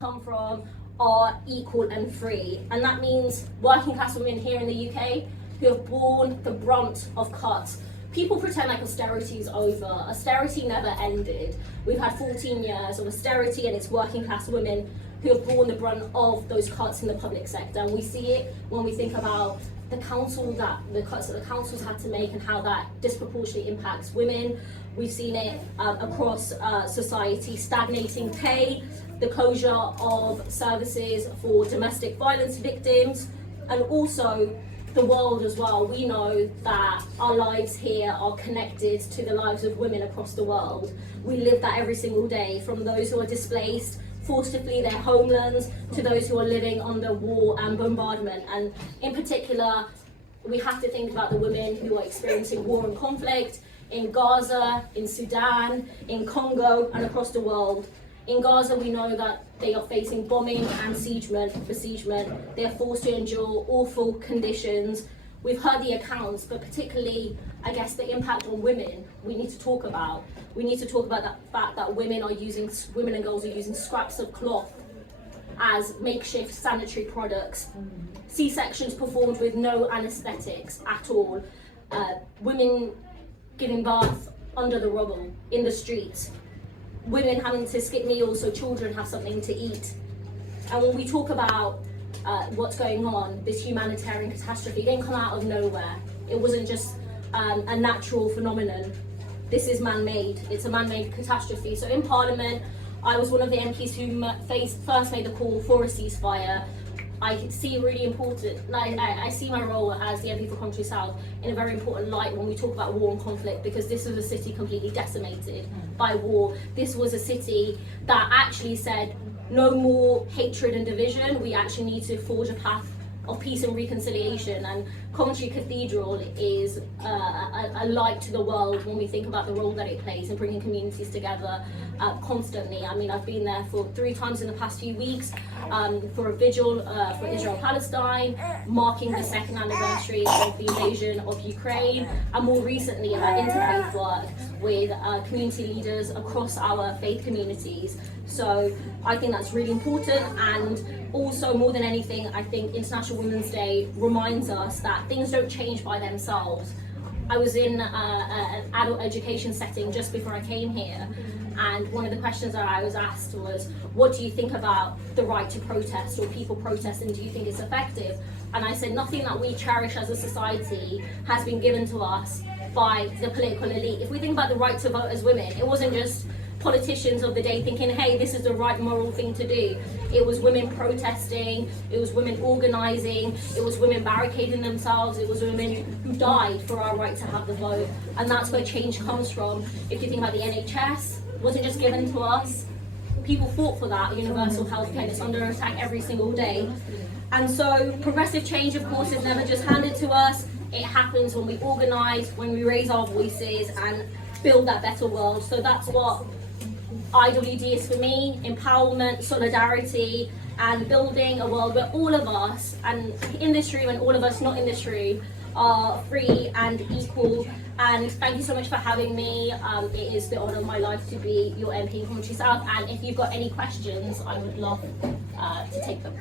come from are equal and free, and that means working class women here in the UK who have borne the brunt of cuts. People pretend like austerity is over. Austerity never ended. We've had 14 years of austerity, and it's working class women who have borne the brunt of those cuts in the public sector. And we see it when we think about the cuts that the councils had to make and how that disproportionately impacts women. We've seen it across society, stagnating pay, the closure of services for domestic violence victims, and also the world as well. We know that our lives here are connected to the lives of women across the world. We live that every single day, from those who are displaced, forced to flee their homelands, to those who are living under war and bombardment. And in particular, we have to think about the women who are experiencing war and conflict in Gaza, in Sudan, in Congo, and across the world. In Gaza, we know that they are facing bombing and besiegement. They are forced to endure awful conditions. We've heard the accounts, but particularly, I guess, the impact on women we need to talk about. We need to talk about the fact that women and girls are using scraps of cloth as makeshift sanitary products. C-sections performed with no anaesthetics at all. Women giving birth under the rubble, in the streets. Women having to skip meals so children have something to eat. And when we talk about what's going on, this humanitarian catastrophe didn't come out of nowhere. It wasn't just a natural phenomenon. This is man-made. It's a man-made catastrophe. So in Parliament, I was one of the MPs who first made the call for a ceasefire. I see really important, I see my role as the MP for Coventry South in a very important light when we talk about war and conflict, because this was a city completely decimated by war. This was a city that actually said no more hatred and division. We actually need to forge a path of peace and reconciliation, and Coventry Cathedral is a light to the world when we think about the role that it plays in bringing communities together constantly. I mean, I've been there for 3 times in the past few weeks for a vigil for Israel-Palestine, marking the 2nd anniversary of the invasion of Ukraine, and more recently in our interfaith work with community leaders across our faith communities. So I think that's really important, and also more than anything, I think International Women's Day reminds us that things don't change by themselves. I was in an adult education setting just before I came here, and one of the questions that I was asked was, what do you think about the right to protest, or people protesting, do you think it's effective? And I said, nothing that we cherish as a society has been given to us by the political elite. If we think about the right to vote as women, it wasn't just politicians of the day thinking, hey, this is the right moral thing to do. It was women protesting, it was women organising, it was women barricading themselves, it was women who died for our right to have the vote. And that's where change comes from. If you think about the NHS, it wasn't just given to us. People fought for that universal healthcare. It's under attack every single day. And so progressive change, of course, is never just handed to us. It happens when we organise, when we raise our voices and build that better world. So that's what IWD is for me: empowerment, solidarity, and building a world where all of us, and in this room and all of us not in this room, are free and equal. And thank you so much for having me. It is the honour of my life to be your MP in Coventry South, and if you've got any questions, I would love to take them.